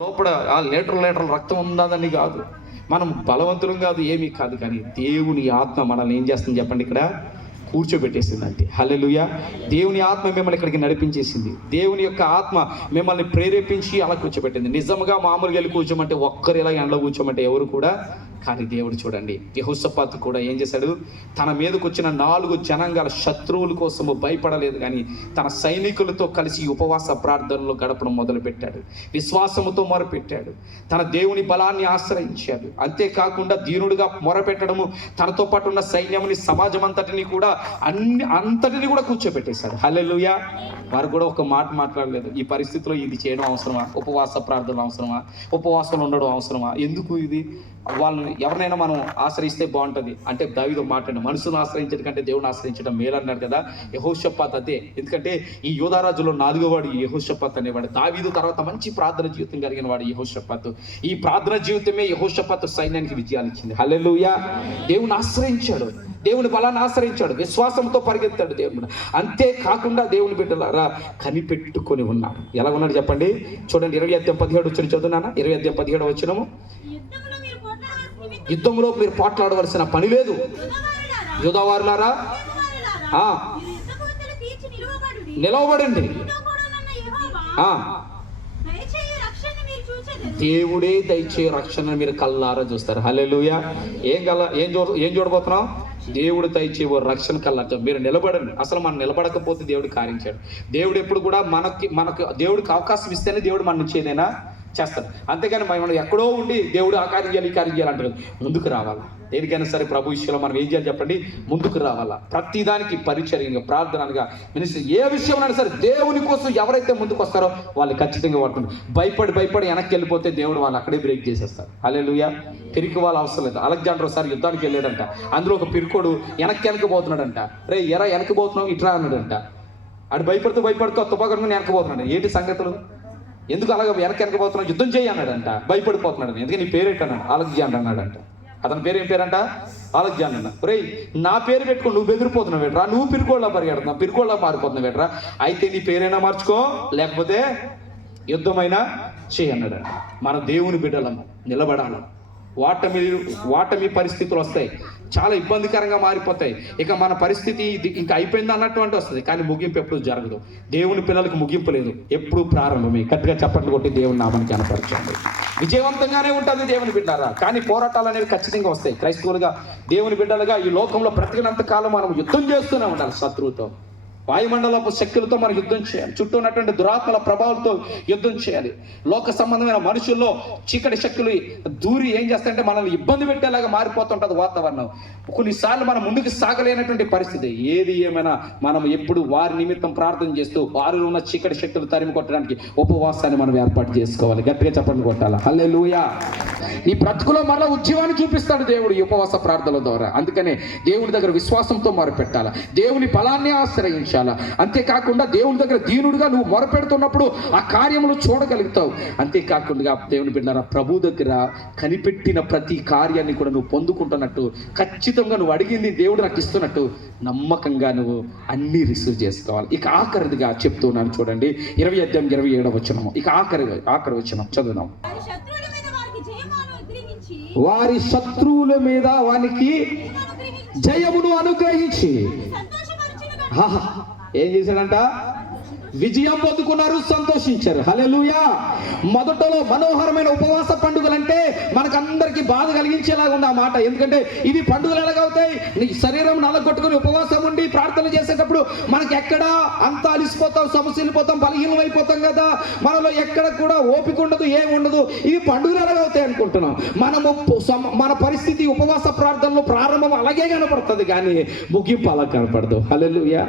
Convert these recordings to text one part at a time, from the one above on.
లోపల లీటర్ల రక్తం ఉందని కాదు, మనం బలవంతులం కాదు, ఏమీ కాదు. కానీ దేవుని ఆత్మ మనల్ని ఏం చేస్తుంది చెప్పండి, ఇక్కడ కూర్చోబెట్టేసింది. అంటే హల్లెలూయా. దేవుని ఆత్మ మిమ్మల్ని ఇక్కడికి నడిపించేసింది. దేవుని యొక్క ఆత్మ మిమ్మల్ని ప్రేరేపించి అలా కూర్చోబెట్టింది. నిజంగా మామూలుగా వెళ్ళి కూర్చోమంటే ఒక్కరు ఇలా ఎండలో కూర్చోమంటే ఎవరు కూడా. కానీ దేవుడు చూడండి, యెహోషాపాతు కూడా ఏం చేశాడు, తన మీదకు వచ్చిన 4 జనాంగాల శత్రువుల కోసము భయపడలేదు, కానీ తన సైనికులతో కలిసి ఉపవాస ప్రార్థనలో గడపడం మొదలుపెట్టాడు. విశ్వాసముతో మొరపెట్టాడు, తన దేవుని బలాన్ని ఆశ్రయించాడు. అంతేకాకుండా దీనుడిగా మొరపెట్టడము, తనతో పాటు ఉన్న సైన్యముని, సమాజం అంతటిని కూడా అంతటిని కూడా కూర్చోబెట్టేశాడు. హల్లెలూయా. వారు కూడా ఒక మాట మాట్లాడలేదు. ఈ పరిస్థితిలో ఇది చేయడం అవసరమా? ఉపవాస ప్రార్థన అవసరమా? ఉపవాసం ఉండడం అవసరమా? ఎందుకు ఇది? వాళ్ళని ఎవరినైనా మనం ఆశ్రయిస్తే బాగుంటుంది అంటే దావీదు మాట్లాడి, మనుషులను ఆశ్రయించడం కంటే దేవుని ఆశ్రయించడం మేలు అన్నాడు కదా యెహోషాపాతు. అదే, ఎందుకంటే ఈ యోధారాజులో 4వ వాడు యెహోషాపాతు అనేవాడు. దావీదు తర్వాత మంచి ప్రార్థన జీవితం కలిగిన వాడు యెహోషాపాతు. ఈ ప్రార్థన జీవితమే యెహోషాపాతు సైన్యానికి విజయాలు ఇచ్చింది. హల్లెలూయా. దేవుని ఆశ్రయించాడు, దేవుని బలాన్ని ఆశ్రయించాడు, విశ్వాసంతో పరిగెత్తాడు దేవుడు. అంతేకాకుండా దేవుని బిడ్డలారా కనిపెట్టుకొని ఉన్నాడు. ఎలా ఉన్నాడు చెప్పండి, చూడండి 20:17 వచ్చిన చదువునానా, 20:17 వచ్చినము. యుద్ధంలో మీరు పోట్లాడవలసిన పని లేదు, యూదావారులారా నిలవబడండి. దేవుడే దయచే రక్షణ మీరు కల్లారా చూస్తారు. హల్లెలూయా. ఏం చూడబోతున్నాం? దేవుడు దయచేవో రక్షణ కల్లారా మీరు నిలబడండి. అసలు మనం నిలబడకపోతే దేవుడు కార్యం చేయడు. దేవుడు ఎప్పుడు కూడా మనకు దేవుడికి అవకాశం ఇస్తేనే దేవుడు మన నుంచి ఏదైనా చేస్తాడు. అంతేగాని మనం ఎక్కడో ఉండి దేవుడు ఆ కార్యం చేయాలి, ఈ కార్యం చేయాలంటారు. ముందుకు రావాలా? దేనికైనా సరే ప్రభు విషయంలో మనం ఏం చేయాలి చెప్పండి, ముందుకు రావాలా. ప్రతిదానికి పరిచర్యగా, ప్రార్థనగా, మినిస్ట్రీ, ఏ విషయంలో సరే దేవుని కోసం ఎవరైతే ముందుకు వస్తారో వాళ్ళు ఖచ్చితంగా వాడుకుంటారు. భయపడి వెనక్కి వెళ్ళిపోతే దేవుడు వాళ్ళు అక్కడే బ్రేక్ చేసేస్తారు. హల్లెలూయా. పిరికి వాళ్ళు అవసరం లేదు. అలెగ్జాండర్ ఒకసారి యుద్ధానికి వెళ్ళాడంట. అందులో ఒక పిరికోడు వెనక్కి పోతున్నాడంట. రే ఎరా వెనక్కి పోతున్నావు, ఇట్రా అన్నాడంట. అటు భయపడుతూ తుపాకడుకుని వెనక్కి పోతున్నాడు. ఏంటి సంగతులు, ఎందుకు అలాగ వెనక్కి పోతున్నావు, యుద్ధం చేయి అన్నాడంట. భయపడిపోతున్నాడు. ఎందుకంటే నీ పేరేంటి అన్నాడు. అలెగ్జాండర్ అన్నాడంట. అతని పేరు ఏం పేరంట? అలెగ్జాండర్ అన్న. రే నా పేరు పెట్టుకో, నువ్వు బెదిరిపోతున్నావు వేట్రా, నువ్వు పిరికోళ్ళ పరిగెడుతున్నావు, పిరికోళ్ళ మారిపోతున్నావు వేట్రా. అయితే నీ పేరైనా మార్చుకో, లేకపోతే యుద్ధమైనా చేయి అన్నాడు. మన దేవుని బిడ్డలను నిలబడాలి. వాటమి పరిస్థితులు వస్తాయి, చాలా ఇబ్బందికరంగా మారిపోతాయి. ఇక మన పరిస్థితి ఇంకా అయిపోయింది అన్నటువంటి వస్తుంది, కానీ ముగింపు ఎప్పుడు జరగదు. దేవుని పిల్లలకు ముగింపు లేదు, ఎప్పుడు ప్రారంభమే. గట్టిగా చప్పట్లు కొట్టి దేవుని నామానికి కనపరచండి. విజయవంతంగానే ఉంటుంది దేవుని బిడ్డలారా, కానీ పోరాటాలు అనేవి ఖచ్చితంగా వస్తాయి. క్రైస్తవులుగా, దేవుని బిడ్డలుగా ఈ లోకంలో బ్రతికినంత కాలం మనం యుద్ధం చేస్తూనే ఉండాలి. శత్రువుతో, వాయుమండలపు శక్తులతో మనం యుద్ధం చేయాలి. చుట్టూ ఉన్నటువంటి దురాత్మల ప్రభావంతో యుద్ధం చేయాలి. లోక సంబంధమైన మనుషుల్లో చీకటి శక్తులు దూరి ఏం చేస్తాయంటే మనల్ని ఇబ్బంది పెట్టేలాగా మారిపోతుంటుంది వాతావరణం. కొన్నిసార్లు మనం ముందుకు సాగలేనటువంటి పరిస్థితి. ఏది ఏమైనా మనం ఎప్పుడు వారి నిమిత్తం ప్రార్థన చేస్తూ వారిలో ఉన్న చీకటి శక్తులు తరిమి కొట్టడానికి ఉపవాసాన్ని మనం ఏర్పాటు చేసుకోవాలి. గట్టిగా చెప్పండి కొట్టాలి. హల్లెలూయా. ఈ బ్రతుకులో మళ్ళీ ఉద్యమాన్ని చూపిస్తాడు దేవుడు ఈ ఉపవాస ప్రార్థనల ద్వారా. అందుకనే దేవుని దగ్గర విశ్వాసంతో మొరపెట్టాలి, దేవుని బలాన్ని ఆశ్రయించాలి. అంతేకాకుండా దేవుని దగ్గర దీనుడిగా నువ్వు మొరపెడుతున్నప్పుడు ఆ కార్యములు చూడగలుగుతావు. అంతేకాకుండా దేవుని బిడ్డలారా, ప్రభు దగ్గర కనిపెట్టిన ప్రతి కార్యాన్ని కూడా నువ్వు పొందుకుంటున్నట్టు, ఖచ్చితంగా నువ్వు అడిగింది దేవుడు నాకు ఇస్తున్నట్టు నమ్మకంగా నువ్వు అన్ని రిసీవ్ చేసుకోవాలి. ఇక ఆఖరిదిగా చెప్తున్నాను చూడండి, 20:27 వచనము. ఇక ఆఖరి వచనం చదువుదాం. వారి శత్రువుల మీద వానికి జయమును అనుగ్రహించి ఏం చేశాడంట? విజయం పొందుకున్నారు, సంతోషించారు. హల్లెలూయా. మొదటలో మనోహరమైన ఉపవాస పండుగలంటే మనకందరికీ బాధ కలిగించేలాగా ఉంది ఆ మాట. ఎందుకంటే ఇవి పండుగలు ఎలాగవుతాయి? నీ శరీరం నల్లగొట్టుకుని ఉపవాసం ఉండి ప్రార్థన చేసేటప్పుడు మనకి ఎక్కడ అంత అలిసిపోతాం, సమస్యలిపోతాం, బలహీనం అయిపోతాం కదా. మనలో ఎక్కడ కూడా ఓపిక ఉండదు, ఏమి ఉండదు. ఇవి పండుగలు ఎలాగవుతాయి అనుకుంటున్నాం. మన పరిస్థితి ఉపవాస ప్రార్థనలో ప్రారంభం అలాగే కనపడుతుంది, కానీ ముగింపు అలా కనపడదు. హల్లెలూయా.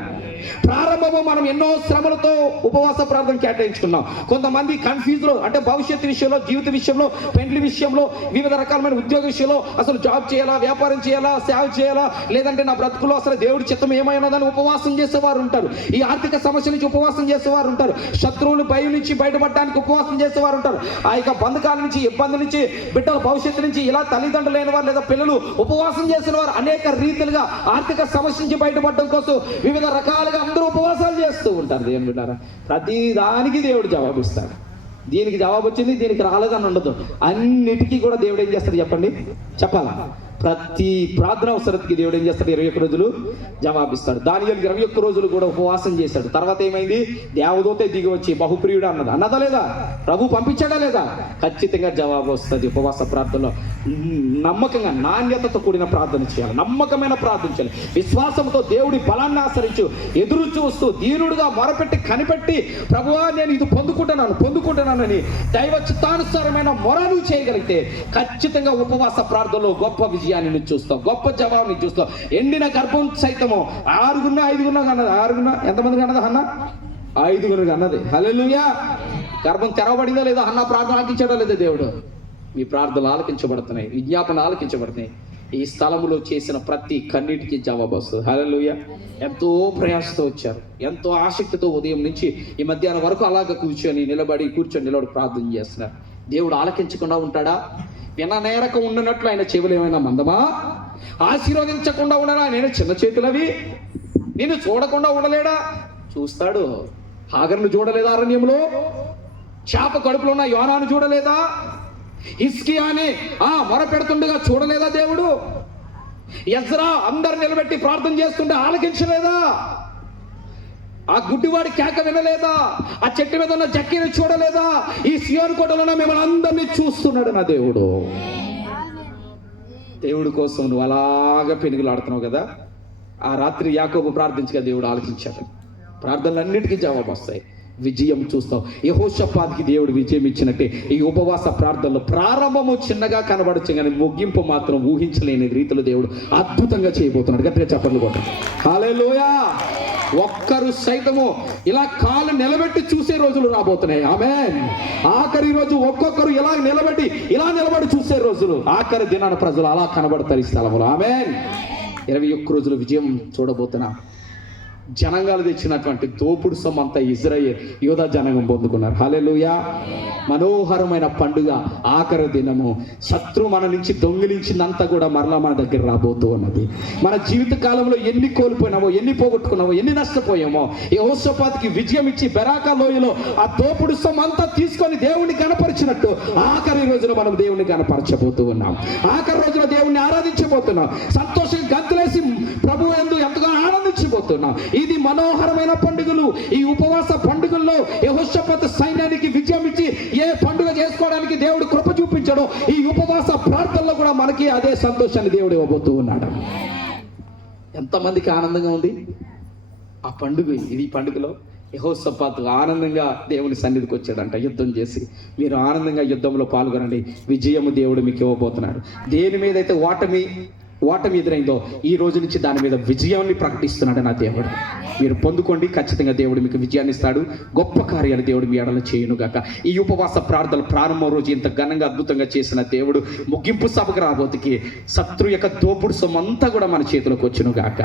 ప్రారంభము మనం ఎన్నో శ్రమలతో ఉపవాస ప్రార్థన కేటాయించుకున్నాం. కొంతమంది కన్ఫ్యూజ్లో, అంటే భవిష్యత్తు విషయంలో, జీవిత విషయంలో, పెండ్లి విషయంలో, వివిధ రకాలమైన ఉద్యోగ విషయంలో, అసలు జాబ్ చేయాలా, వ్యాపారం చేయాలా, సేవ చేయాలా, లేదంటే నా బ్రతుకులో అసలు దేవుడి చిత్తం ఏమైనదని ఉపవాసం చేసేవారు ఉంటారు. ఈ ఆర్థిక సమస్య నుంచి ఉపవాసం చేసేవారు ఉంటారు. శత్రువులు భయం నుంచి బయటపడడానికి ఉపవాసం చేసేవారు ఉంటారు. ఆ యొక్క బంధకాల నుంచి, ఇబ్బంది నుంచి, బిడ్డల భవిష్యత్తు నుంచి, ఇలా తల్లిదండ్రులు లేని వారు లేదా పిల్లలు ఉపవాసం చేసిన వారు అనేక రీతిలుగా ఆర్థిక సమస్య నుంచి బయటపడడం కోసం వివిధ రకాలుగా అందరూ ఉపవాసాలు చేస్తూ ఉంటారు. దేవుని బిడ్డలారా, ప్రతి దానికి దేవుడు జవాబిస్తాడు. దీనికి జవాబు వచ్చింది, దీనికి రాలేదని ఉండదు. అన్నిటికీ కూడా దేవుడు ఏం చేస్తాడు చెప్పండి, చెప్పాలా? ప్రతి ప్రార్థన అవసరతకి దేవుడు ఏం చేస్తాడు, 21 రోజులు జవాబిస్తాడు. దానియేలు 21 రోజులు కూడా ఉపవాసం చేశాడు. తర్వాత ఏమైంది, దేవదూతే దిగి వచ్చి బహుప్రియుడు అన్నదా లేదా? ప్రభు పంపించాడా లేదా? ఖచ్చితంగా జవాబు వస్తుంది. ఉపవాస ప్రార్థనలో నమ్మకంగా నాణ్యతతో కూడిన ప్రార్థన చేయాలి, నమ్మకమైన ప్రార్థన చేయాలి. విశ్వాసంతో దేవుడి బలాన్ని ఆశ్రయించు, ఎదురు చూస్తూ దీనుడుగా మొరపెట్టి కనిపెట్టి, ప్రభువా నేను ఇది పొందుకుంటున్నానని దైవ చిత్తానుసారమైన మొరను చేయగలిగితే ఖచ్చితంగా ఉపవాస ప్రార్థనలో గొప్ప విజయాన్ని నువ్వు చూస్తావు, గొప్ప జవాబుని చూస్తావు. ఎండిన గర్భం సైతము 5 అన్నది. ఎంతమందికి అన్నది? అన్న 5 అన్నది. హల్లెలూయా. గర్భం తెరవబడిందా లేదా? అన్న ప్రార్థన ఆలకించడం లేదా? దేవుడు మీ ప్రార్థనలు ఆలకించబడుతున్నాయి, విజ్ఞాపన ఆలకించబడుతున్నాయి. ఈ స్థలములో చేసిన ప్రతి కన్నిటికి జవాబు వస్తుంది. హల్లెలూయా. ఎంతో ప్రయాసతో వచ్చారు, ఎంతో ఆసక్తితో ఉదయం నుంచి ఈ మధ్యాహ్నం వరకు అలాగ నిలబడి ప్రార్థన చేస్తున్నారు. దేవుడు ఆలకించకుండా ఉంటాడా? విననేరక ఉండనట్లు ఆయన చెవులు ఏమైనా మందమా? ఆశీర్వదించకుండా ఉండనా నేను చిన్న చేతులవి? నిన్ను చూడకుండా ఉండలేడా? చూస్తాడు. హాగర్ను చూడలేదా అరణ్యంలో? చేప కడుపులో ఉన్న యోనాను చూడలేదా? హిజ్కియాని మొర పెడుతుండగా చూడలేదా దేవుడు? ఎజ్రా అందరు నిలబెట్టి ప్రార్థన చేస్తుంటే ఆలకించలేదా? ఆ గుడ్డివాడి కేక వినలేదా? ఆ చెట్టు మీద ఉన్న జక్కీని చూడలేదా? ఈ సియోను కోటలో మిమ్మల్ని అందరినీ చూస్తున్నాడు నా దేవుడు. దేవుడి కోసం నువ్వు అలాగా పెనుగులాడుతున్నావు కదా. ఆ రాత్రి యాకోబు ప్రార్థించగా దేవుడు ఆలకించాడు. ప్రార్థనలన్నిటికీ జవాబు వస్తాయి, విజయం చూస్తావు. యెహోషాపాతుకి దేవుడు విజయం ఇచ్చినట్టే ఈ ఉపవాస ప్రార్థనలో ప్రారంభము చిన్నగా కనబడచ్చు, కానీ ముగింపు మాత్రం ఊహించలేని రీతిలో దేవుడు అద్భుతంగా చేయబోతున్నాడు. గట్టిగా చప్పట్లు కొట్టండి. హల్లెలూయా. ఒక్కరు సైతము ఇలా కాలు నిలబెట్టి చూసే రోజులు రాబోతున్నాయి. ఆమేన్. ఆఖరి రోజు ఒక్కొక్కరు ఇలా నిలబడి చూసే రోజులు, ఆఖరి దినాన ప్రజలు అలా కనబడతారు ఈ స్థలంలో. ఆమేన్. 21 రోజులు విజయం చూడబోతున్నా. జనాంగాలు తెచ్చినటువంటి దోపుడు సొమ్మంతా ఇజ్రాయేల్ యోధా జనాంగం పొందుకున్నారు. హల్లెలూయా. మనోహరమైన పండుగ, ఆఖరి దినము. శత్రువు మన నుంచి దొంగిలించిందంతా కూడా మరలా మన దగ్గర రాబోతూ ఉన్నది. మన జీవిత కాలంలో ఎన్ని కోల్పోయినామో, ఎన్ని పోగొట్టుకున్నామో, ఎన్ని నష్టపోయామో, యెహోషాపాతుకి విజయం ఇచ్చి బెరాకా లోయలో ఆ దోపుడు సొమ్మంతా తీసుకొని దేవుణ్ణి కనపరిచినట్టు ఆఖరి రోజున మనం దేవుణ్ణి కనపరచబోతూ ఉన్నాం. ఆఖరి రోజున దేవుణ్ణి ఆరాధించబోతున్నాం. సంతోషంగా గంతులేసి ప్రభు యందు ఎంతగానో ఆనందించబోతున్నాం. ఇది మనోహరమైన పండుగలు. ఈ ఉపవాస పండుగల్లో యెహోషాపాతు సైన్యానికి విజయం ఇచ్చి ఏ పండుగ చేసుకోవడానికి దేవుడు కృప చూపించాడో, ఈ ఉపవాస ప్రార్థనలో కూడా మనకి అదే సంతోషాన్ని దేవుడు ఇవ్వబోతూ ఉన్నాడు. ఎంతమందికి ఆనందంగా ఉంది ఆ పండుగ? ఇది పండుగలో యెహోషాపాతు ఆనందంగా దేవుని సన్నిధికి వచ్చాడంట యుద్ధం చేసి. మీరు ఆనందంగా యుద్ధంలో పాల్గొనండి, విజయము దేవుడు మీకు ఇవ్వబోతున్నాడు. దేని మీద అయితే ఓటమి ఎదురైందో ఈ రోజు నుంచి దాని మీద విజయాన్ని ప్రకటిస్తున్నాడు నా దేవుడు. మీరు పొందుకోండి, ఖచ్చితంగా దేవుడు మీకు విజయాన్ని ఇస్తాడు. గొప్ప కార్యాలు దేవుడు మీ ఎడల చేయునుగాక. ఈ ఉపవాస ప్రార్థనలు ప్రారంభం రోజు ఇంత ఘనంగా అద్భుతంగా చేసిన దేవుడు ముగింపు సభకు రాబోతుకి శత్రు యొక్క దోపుడు సొమ్మంతా కూడా మన చేతిలోకి వచ్చునుగాక.